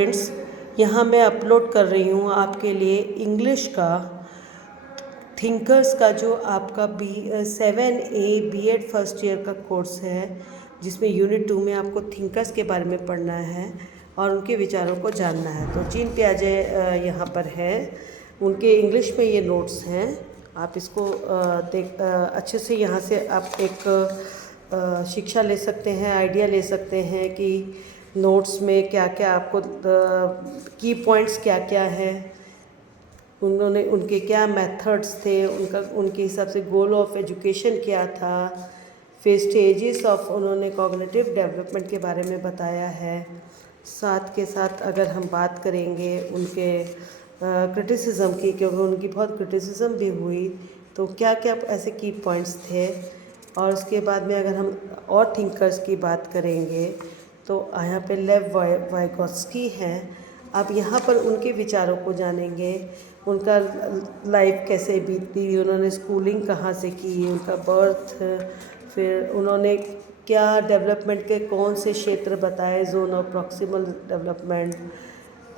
Friends, यहाँ मैं upload कर रही हूँ आपके लिए इंग्लिश का थिंकर्स का जो आपका 7A B.Ed फर्स्ट ईयर का कोर्स है, जिसमें यूनिट 2 में आपको थिंकर्स के बारे में पढ़ना है और उनके विचारों को जानना है। तो जीन पियाजे यहाँ पर है, उनके इंग्लिश में ये नोट्स हैं। आप इसको अच्छे से यहाँ से आप एक शिक्षा ले सकते हैं, आइडिया ले सकते हैं कि नोट्स में क्या क्या आपको की पॉइंट्स क्या क्या हैं, उन्होंने उनके क्या मेथड्स थे, उनके हिसाब से गोल ऑफ एजुकेशन क्या था, फिर स्टेजेस ऑफ उन्होंने कॉग्निटिव डेवलपमेंट के बारे में बताया है। साथ के साथ अगर हम बात करेंगे उनके क्रिटिसिज्म की, क्योंकि उनकी बहुत क्रिटिसिज्म भी हुई, तो क्या क्या ऐसे की पॉइंट्स थे। और उसके बाद में अगर हम और थिंकर्स की बात करेंगे तो यहाँ पे लेव वाइगोत्स्की हैं। अब यहाँ पर उनके विचारों को जानेंगे, उनका लाइफ कैसे बीती, उन्होंने स्कूलिंग कहाँ से की, उनका बर्थ, फिर उन्होंने क्या डेवलपमेंट के कौन से क्षेत्र बताए, जोन ऑफ प्रॉक्सिमल डेवलपमेंट,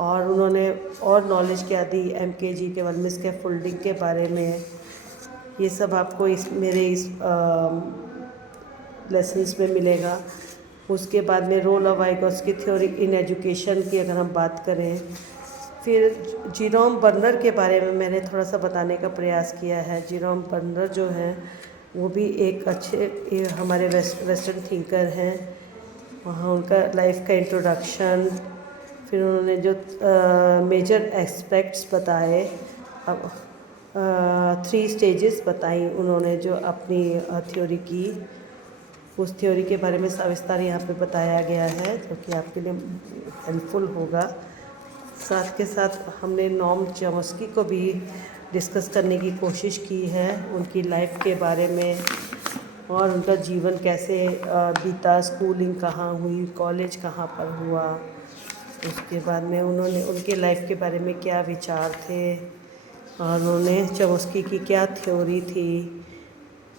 और उन्होंने और नॉलेज क्या दी MKG के वर्मी स्कैफोल्डिंग के बारे में। ये सब आपको मेरे इस लेसन्स में मिलेगा। उसके बाद में role of Vygotsky theory in education की अगर हम बात करें, फिर जेरोम बर्नर के बारे में मैंने थोड़ा सा बताने का प्रयास किया है। जेरोम बर्नर जो हैं वो भी एक अच्छे हमारे वेस्टर्न थिंकर हैं। वहाँ उनका लाइफ का इंट्रोडक्शन, फिर उन्होंने जो मेजर एस्पेक्ट्स बताए, अब 3 स्टेजेस बताई उन्होंने जो अपनी थ्योरी की, उस थ्योरी के बारे में सविस्तार यहाँ पे बताया गया है, जो कि आपके लिए हेल्पफुल होगा। साथ के साथ हमने नॉम चॉम्स्की को भी डिस्कस करने की कोशिश की है, उनकी लाइफ के बारे में और उनका जीवन कैसे बीता, स्कूलिंग कहाँ हुई, कॉलेज कहाँ पर हुआ। उसके बाद में उन्होंने उनके लाइफ के बारे में क्या विचार थे और उन्होंने चॉम्स्की की क्या थ्योरी थी।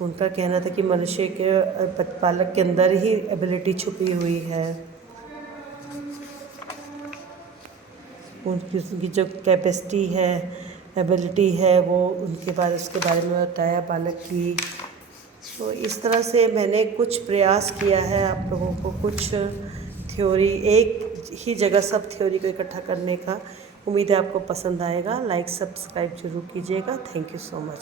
उनका कहना था कि मनुष्य के बालक के अंदर ही एबिलिटी छुपी हुई है, उनकी जो कैपेसिटी है, एबिलिटी है, वो उसके बारे में बताया बालक की। तो इस तरह से मैंने कुछ प्रयास किया है आप लोगों को कुछ थ्योरी एक ही जगह सब थ्योरी को इकट्ठा करने का। उम्मीद है आपको पसंद आएगा। लाइक सब्सक्राइब जरूर कीजिएगा। Thank you so much.